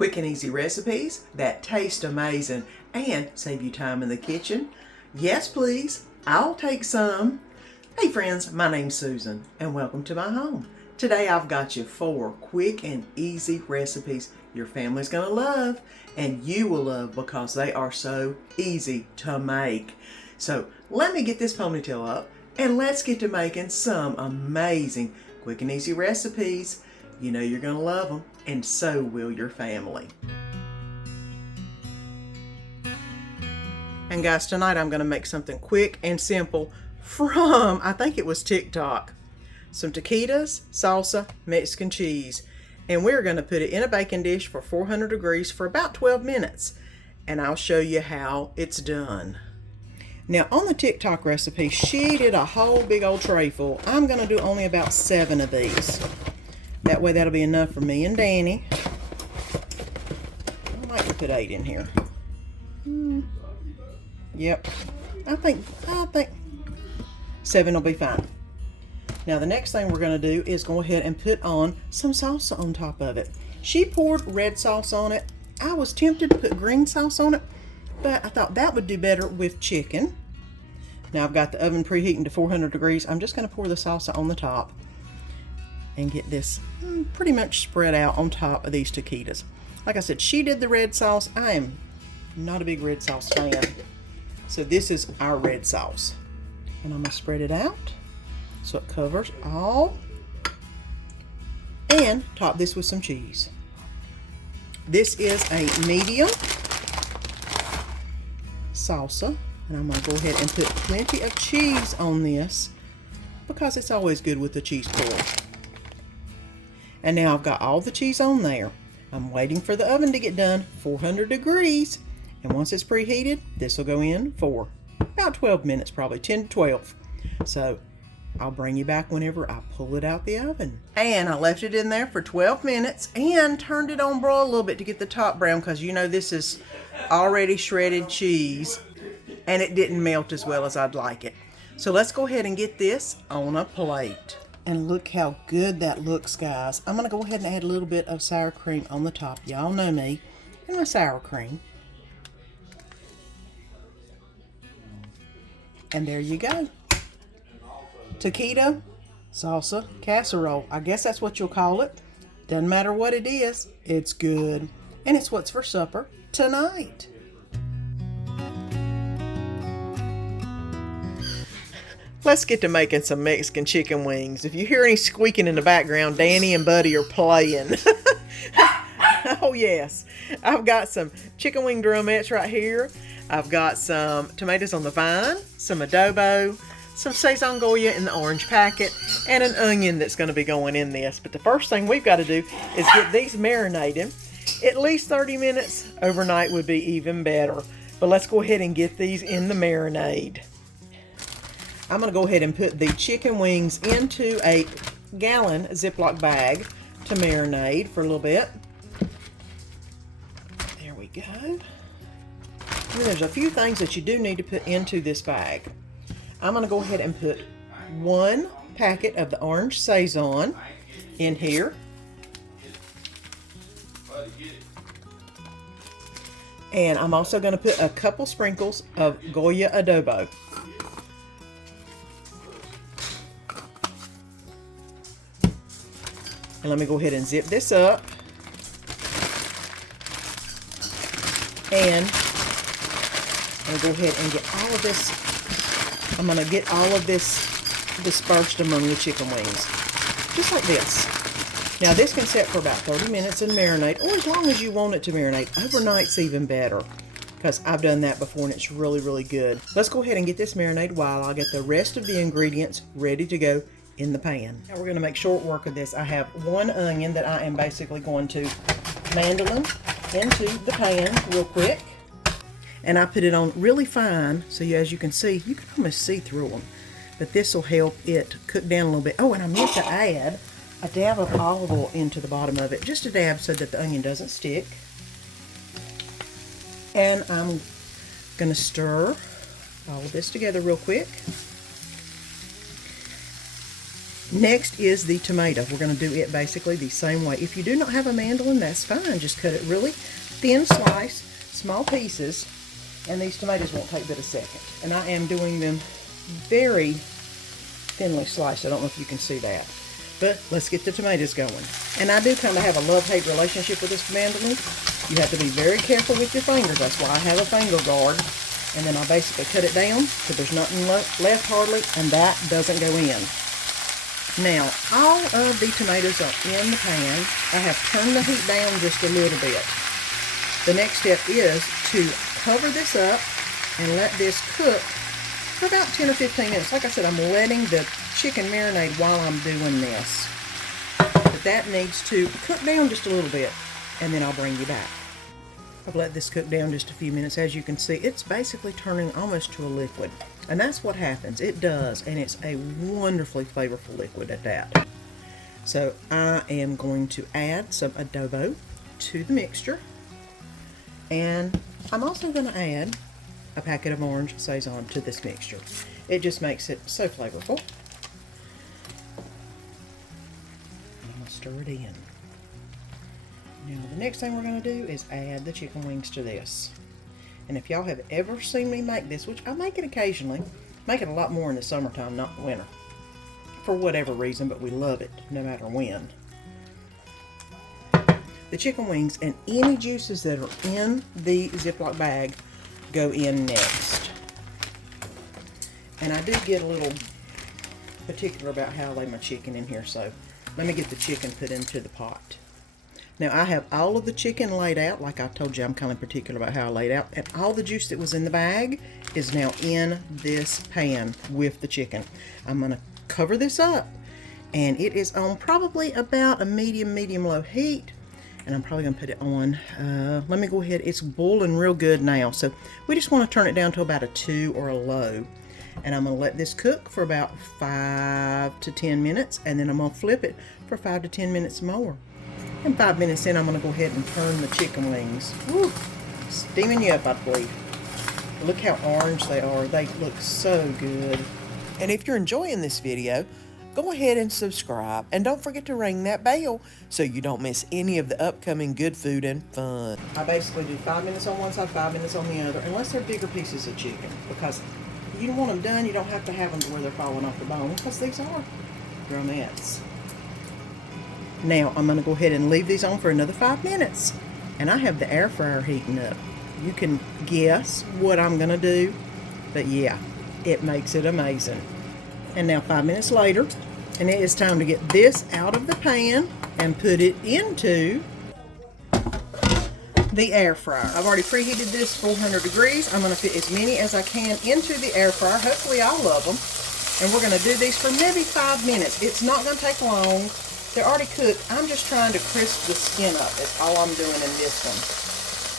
quick and easy recipes that taste amazing and save you time in the kitchen? Yes, please. I'll take some. Hey friends, my name's Susan and welcome to my home. Today I've got you 4 quick and easy recipes your family's gonna love and you will love because they are so easy to make. So let me get this ponytail up and let's get to making some amazing quick and easy recipes. You know you're gonna love them and so will your family. And guys, tonight I'm gonna make something quick and simple from, I think it was TikTok. Some taquitas, salsa, Mexican cheese. And we're gonna put it in a baking dish for 400 degrees for about 12 minutes. And I'll show you how it's done. Now on the TikTok recipe, she did a whole big old tray full. I'm gonna do only about 7 of these. That way that'll be enough for me and Danny. I might put 8 in here. Yep, I think 7 will be fine. Now the next thing we're going to do is go ahead and put on some salsa on top of it. She poured red sauce on it. I was tempted to put green sauce on it, but I thought that would do better with chicken. Now I've got the oven preheating to 400 degrees. I'm just going to pour the salsa on the top and get this pretty much spread out on top of these taquitas. Like I said, she did the red sauce. I am not a big red sauce fan. So this is our red sauce. And I'm going to spread it out so it covers all. And top this with some cheese. This is a medium salsa. And I'm going to go ahead and put plenty of cheese on this because it's always good with the cheese pour. And now I've got all the cheese on there. I'm waiting for the oven to get done, 400 degrees. And once it's preheated, this will go in for about 12 minutes, probably 10 to 12. So I'll bring you back whenever I pull it out the oven. And I left it in there for 12 minutes and turned it on broil a little bit to get the top brown because you know this is already shredded cheese and it didn't melt as well as I'd like it. So let's go ahead and get this on a plate. And look how good that looks, guys. I'm going to go ahead and add a little bit of sour cream on the top. Y'all know me and my sour cream. And there you go. Taquita salsa casserole. I guess that's what you'll call it. Doesn't matter what it is. It's good. And it's what's for supper tonight. Let's get to making some Mexican chicken wings. If you hear any squeaking in the background, Danny and Buddy are playing. Oh yes. I've got some chicken wing drumettes right here. I've got some tomatoes on the vine, some adobo, some Saison Goya in the orange packet, and an onion that's going to be going in this. But the first thing we've got to do is get these marinated. At least 30 minutes overnight would be even better. But let's go ahead and get these in the marinade. I'm going to go ahead and put the chicken wings into a gallon Ziploc bag to marinate for a little bit. There we go. And there's a few things that you do need to put into this bag. I'm going to go ahead and put 1 packet of the orange Saison in here. And I'm also going to put a couple sprinkles of Goya adobo. And let me go ahead and zip this up. And I'm going to go ahead and get all of this. I'm going to get all of this dispersed among the chicken wings. Just like this. Now this can set for about 30 minutes and marinate, or as long as you want it to marinate. Overnight's even better, because I've done that before and it's really, really good. Let's go ahead and get this marinated while I'll get the rest of the ingredients ready to go in the pan. Now we're going to make short work of this. I have 1 onion that I am basically going to mandolin into the pan real quick. And I put it on really fine, so as you can see, you can almost see through them. But this will help it cook down a little bit. Oh, and I meant to add a dab of olive oil into the bottom of it. Just a dab so that the onion doesn't stick. And I'm going to stir all of this together real quick. Next is the tomato. We're going to do it basically the same way. If you do not have a mandolin, that's fine. Just cut it really thin slice, small pieces, and these tomatoes won't take but a second. And I am doing them very thinly sliced. I don't know if you can see that. But let's get the tomatoes going. And I do kind of have a love-hate relationship with this mandolin. You have to be very careful with your fingers. That's why I have a finger guard. And then I basically cut it down so there's nothing left hardly, and that doesn't go in. Now, all of the tomatoes are in the pan. I have turned the heat down just a little bit. The next step is to cover this up and let this cook for about 10 or 15 minutes. Like I said, I'm letting the chicken marinate while I'm doing this. But that needs to cook down just a little bit, and then I'll bring you back. I've let this cook down just a few minutes. As you can see, it's basically turning almost to a liquid. And that's what happens. It does, and it's a wonderfully flavorful liquid at that. So I am going to add some adobo to the mixture. And I'm also going to add a packet of orange saison to this mixture. It just makes it so flavorful. I'm going to stir it in. Now the next thing we're going to do is add the chicken wings to this. And if y'all have ever seen me make this, which I make it occasionally, make it a lot more in the summertime, not the winter. For whatever reason, but we love it no matter when. The chicken wings and any juices that are in the Ziploc bag go in next. And I do get a little particular about how I lay my chicken in here, so let me get the chicken put into the pot. Now I have all of the chicken laid out. Like I told you, I'm kind of particular about how I laid out. And all the juice that was in the bag is now in this pan with the chicken. I'm going to cover this up, and it is on probably about a medium-low heat. And I'm probably going to put it on, let me go ahead, it's boiling real good now. So we just want to turn it down to about a 2 or a low. And I'm going to let this cook for about 5 to 10 minutes. And then I'm going to flip it for 5 to 10 minutes more. And 5 minutes in, I'm going to go ahead and turn the chicken wings. Woo, steaming you up, I believe. Look how orange they are. They look so good. And if you're enjoying this video, go ahead and subscribe. And don't forget to ring that bell so you don't miss any of the upcoming good food and fun. I basically do 5 minutes on one side, 5 minutes on the other, unless they're bigger pieces of chicken. Because you don't want them done, you don't have to have them to where they're falling off the bone, because these are gromettes. Now I'm going to go ahead and leave these on for another 5 minutes. And I have the air fryer heating up. You can guess what I'm going to do, but yeah, it makes it amazing. And now 5 minutes later, and it is time to get this out of the pan and put it into the air fryer. I've already preheated this 400 degrees. I'm going to fit as many as I can into the air fryer, hopefully all of them. And we're going to do these for maybe 5 minutes. It's not going to take long. They're already cooked. I'm just trying to crisp the skin up. That's all I'm doing in this one.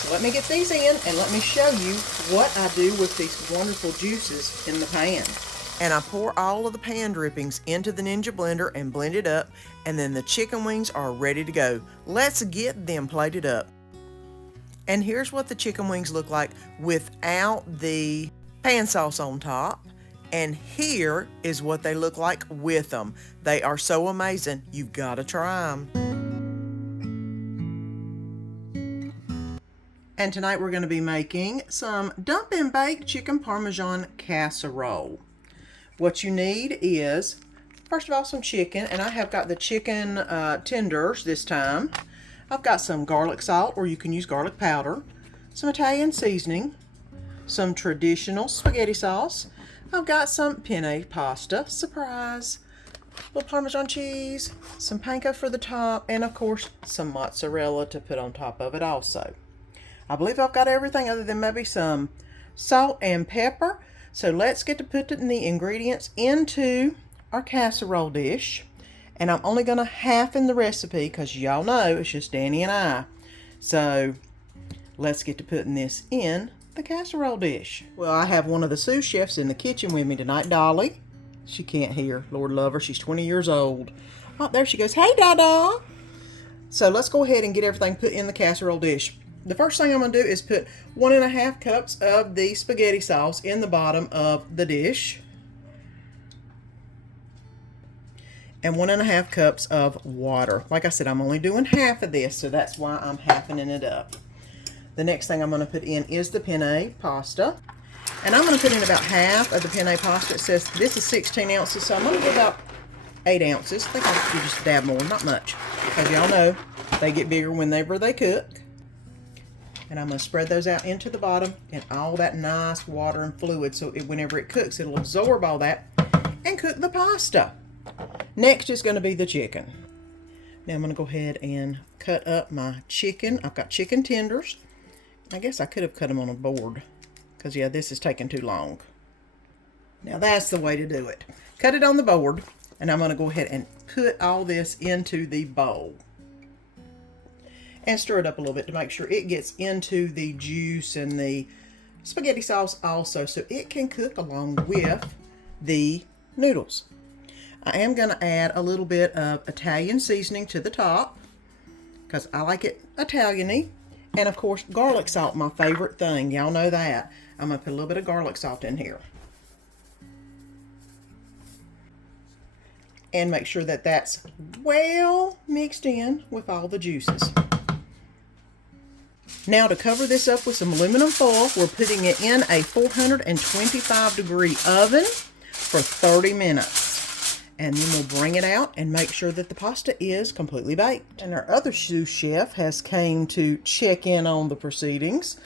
So let me get these in and let me show you what I do with these wonderful juices in the pan. And I pour all of the pan drippings into the Ninja blender and blend it up, and then the chicken wings are ready to go. Let's get them plated up. And here's what the chicken wings look like without the pan sauce on top. And here is what they look like with them. They are so amazing. You've got to try them. And tonight we're going to be making some dump and bake chicken Parmesan casserole. What you need is, first of all, some chicken. And I have got the chicken tenders this time. I've got some garlic salt, or you can use garlic powder. Some Italian seasoning. Some traditional spaghetti sauce. I've got some penne pasta, surprise, a little Parmesan cheese, some panko for the top, and of course some mozzarella to put on top of it also. I believe I've got everything other than maybe some salt and pepper. So let's get to putting the ingredients into our casserole dish. And I'm only going to half in the recipe because y'all know it's just Danny and I. So let's get to putting this in the casserole dish. Well, I have one of the sous chefs in the kitchen with me tonight, Dolly. She can't hear, Lord love her, she's 20 years old. Oh, there she goes, hey Dada. So let's go ahead and get everything put in the casserole dish. The first thing I'm going to do is put 1.5 cups of the spaghetti sauce in the bottom of the dish. and 1.5 cups of water. Like I said, I'm only doing half of this, so that's why I'm halfing it up. The next thing I'm going to put in is the penne pasta. And I'm going to put in about half of the penne pasta. It says this is 16 ounces, so I'm going to do about 8 ounces. I think I'll do just a dab more, not much. Because y'all know, they get bigger whenever they cook. And I'm going to spread those out into the bottom and all that nice water and fluid, so whenever it cooks, it'll absorb all that and cook the pasta. Next is going to be the chicken. Now I'm going to go ahead and cut up my chicken. I've got chicken tenders. I guess I could have cut them on a board, because yeah, this is taking too long. Now that's the way to do it. Cut it on the board, and I'm going to go ahead and put all this into the bowl. And stir it up a little bit to make sure it gets into the juice and the spaghetti sauce also, so it can cook along with the noodles. I am going to add a little bit of Italian seasoning to the top, because I like it Italian-y. And of course, garlic salt, my favorite thing. Y'all know that. I'm going to put a little bit of garlic salt in here. And make sure that that's well mixed in with all the juices. Now to cover this up with some aluminum foil, we're putting it in a 425-degree oven for 30 minutes. And then we'll bring it out and make sure that the pasta is completely baked. And our other sous chef has came to check in on the proceedings.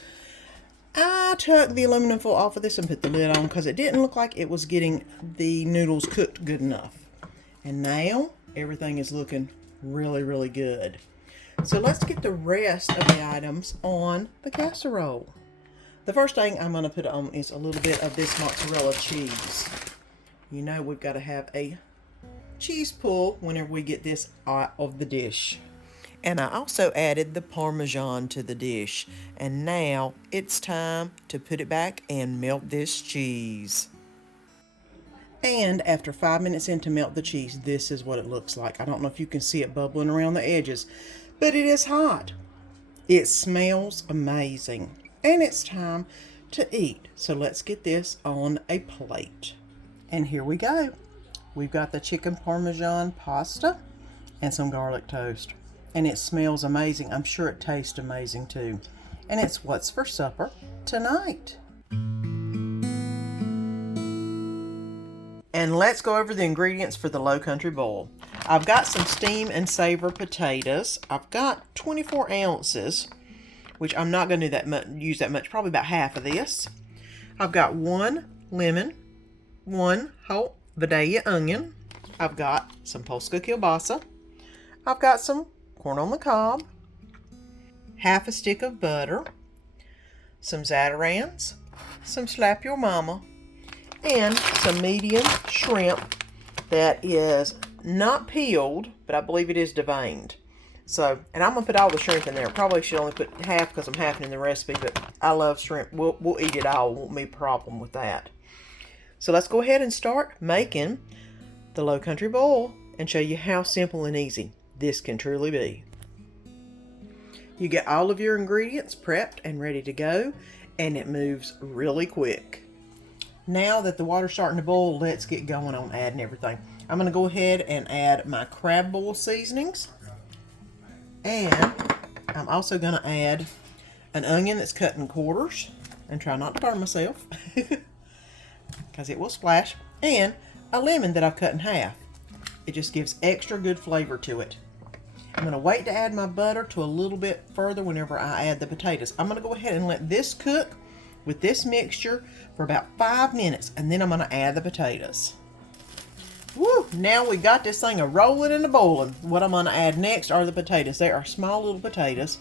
I took the aluminum foil off of this and put the lid on because it didn't look like it was getting the noodles cooked good enough. And now everything is looking really, really good. So let's get the rest of the items on the casserole. The first thing I'm going to put on is a little bit of this mozzarella cheese. You know we've got to have a cheese pull whenever we get this out of the dish. And I also added the Parmesan to the dish. And now it's time to put it back and melt this cheese. And after 5 minutes in to melt the cheese, this is what it looks like. I don't know if you can see it bubbling around the edges, but it is hot. It smells amazing. And it's time to eat. So let's get this on a plate. And here we go. We've got the chicken Parmesan pasta and some garlic toast. And it smells amazing. I'm sure it tastes amazing too. And it's what's for supper tonight. And let's go over the ingredients for the Low Country Bowl. I've got some steam and savor potatoes. I've got 24 ounces, which I'm not going to use that much, probably about half of this. I've got 1 lemon, 1 whole Vidalia onion. I've got some Polska kielbasa. I've got some corn on the cob, half a stick of butter, some Zatarain's, some Slap Your Mama, and some medium shrimp that is not peeled, but I believe it is deveined. So, and I'm going to put all the shrimp in there. Probably should only put half because I'm halving in the recipe, but I love shrimp. We'll eat it all. Won't be a problem with that. So let's go ahead and start making the Low Country Bowl and show you how simple and easy this can truly be. You get all of your ingredients prepped and ready to go, and it moves really quick. Now that the water's starting to boil, let's get going on adding everything. I'm going to go ahead and add my crab boil seasonings. And I'm also going to add an onion that's cut in quarters. And try not to burn myself, because it will splash. And a lemon that I've cut in half. It just gives extra good flavor to it. I'm going to wait to add my butter to a little bit further whenever I add the potatoes. I'm going to go ahead and let this cook with this mixture for about 5 minutes, and then I'm going to add the potatoes. Woo! Now we got this thing a rolling and a boiling. What I'm going to add next are the potatoes. They are small little potatoes.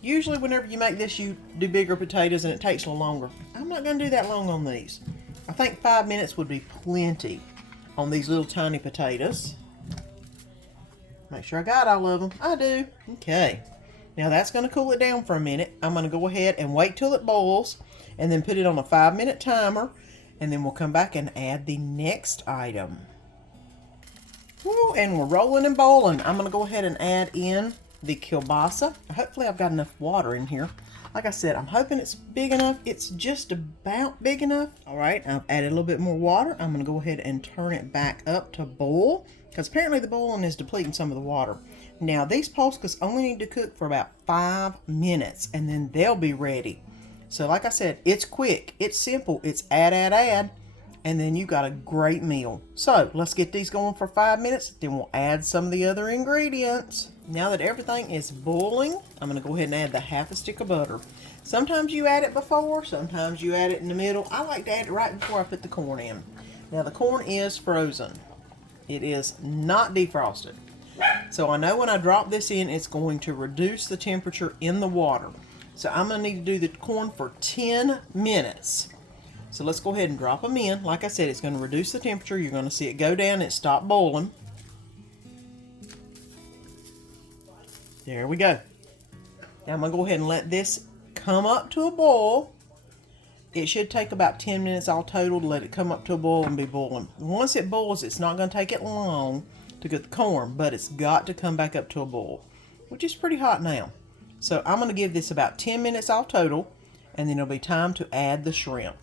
Usually whenever you make this, you do bigger potatoes and it takes a little longer. I'm not going to do that long on these. I think 5 minutes would be plenty on these little tiny potatoes. Make sure I got all of them. I do. Okay. Now that's going to cool it down for a minute. I'm going to go ahead and wait till it boils and then put it on a 5-minute timer, and then we'll come back and add the next item. Woo, and we're rolling and boiling. I'm going to go ahead and add in the kielbasa. Hopefully I've got enough water in here. Like I said, I'm hoping it's big enough. It's just about big enough. All right, I've added a little bit more water. I'm gonna go ahead and turn it back up to boil, because apparently the boiling is depleting some of the water. Now these polskas only need to cook for about 5 minutes and then they'll be ready. So like I said, it's quick, it's simple, it's add, and then you got a great meal. So let's get these going for 5 minutes, then we'll add some of the other ingredients. Now that everything is boiling, I'm gonna go ahead and add the half a stick of butter. Sometimes you add it before, sometimes you add it in the middle. I like to add it right before I put the corn in. Now the corn is frozen. It is not defrosted. So I know when I drop this in, it's going to reduce the temperature in the water. So I'm gonna need to do the corn for 10 minutes. So let's go ahead and drop them in. Like I said, it's gonna reduce the temperature. You're gonna see it go down and stop boiling. There we go. Now I'm gonna go ahead and let this come up to a boil. It should take about 10 minutes all total to let it come up to a boil and be boiling. Once it boils, it's not gonna take it long to get the corn, but it's got to come back up to a boil, which is pretty hot now. So I'm gonna give this about 10 minutes all total, and then it'll be time to add the shrimp.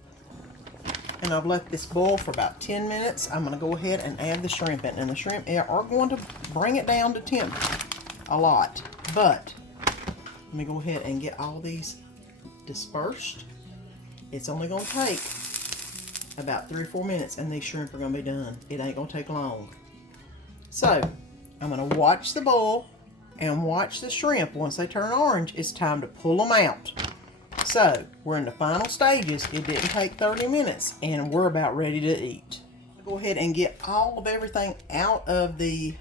And I've let this boil for about 10 minutes. I'm gonna go ahead and add the shrimp in, and the shrimp are going to bring it down to temp a lot. But let me go ahead and get all these dispersed. It's only gonna take about 3 or 4 minutes and these shrimp are gonna be done. It ain't gonna take long. So I'm gonna watch the boil and watch the shrimp. Once they turn orange, it's time to pull them out. So we're in the final stages. It didn't take 30 minutes and we're about ready to eat. Go ahead and get all of everything out of the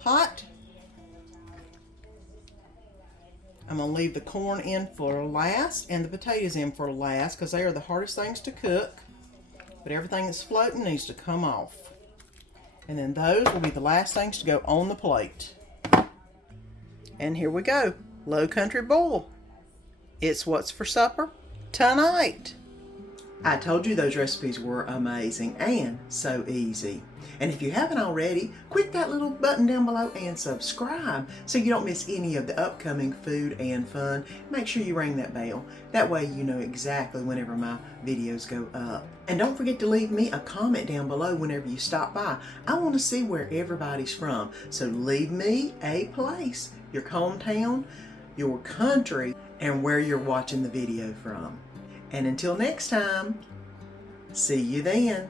pot. I'm gonna leave the corn in for last and the potatoes in for last, because they are the hardest things to cook. But everything that's floating needs to come off. And then those will be the last things to go on the plate. And here we go, Low Country boil. It's what's for supper tonight. I told you those recipes were amazing and so easy. And if you haven't already, click that little button down below and subscribe so you don't miss any of the upcoming food and fun. Make sure you ring that bell. That way you know exactly whenever my videos go up. And don't forget to leave me a comment down below whenever you stop by. I want to see where everybody's from. So leave me a place, your hometown, your country, and where you're watching the video from. And until next time, see you then.